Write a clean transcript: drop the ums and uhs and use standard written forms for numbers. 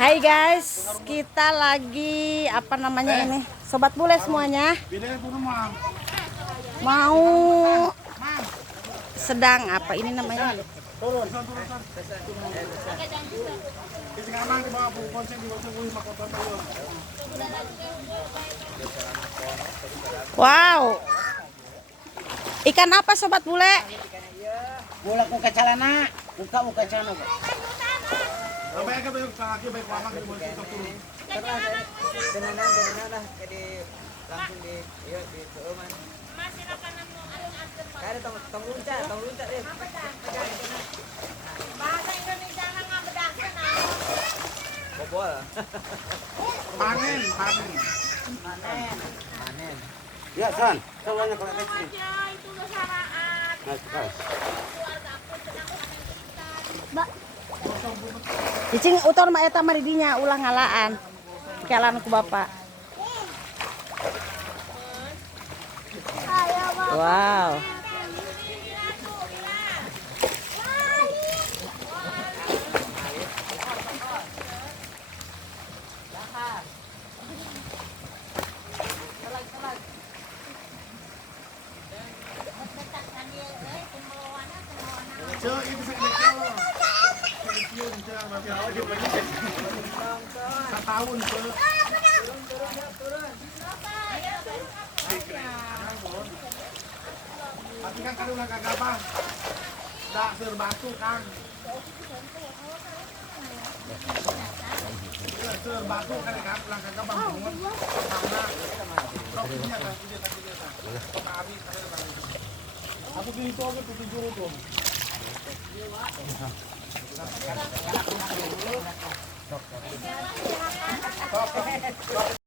Hai guys, kita lagi apa namanya ini? Sobat bule semuanya. Mau sedang apa ini namanya? Wow. Ikan apa sobat bule? Bola muka celana, muka celana. Bahasa Indonesia nggak bedaknya nah. Bobol. Panen. Ya, San. Semuanya pakai kecil. Aja itu udah saraan. Cicing utor mah eta mah didinya ulah ngalaan. Kalan ku bapak. Wow. Setahun tapi kan kadang kagak apa dak serbatu kan serbatu kan ulang kagak bangun karena kopinya kan tadi aku pilih itu aja 7 tuh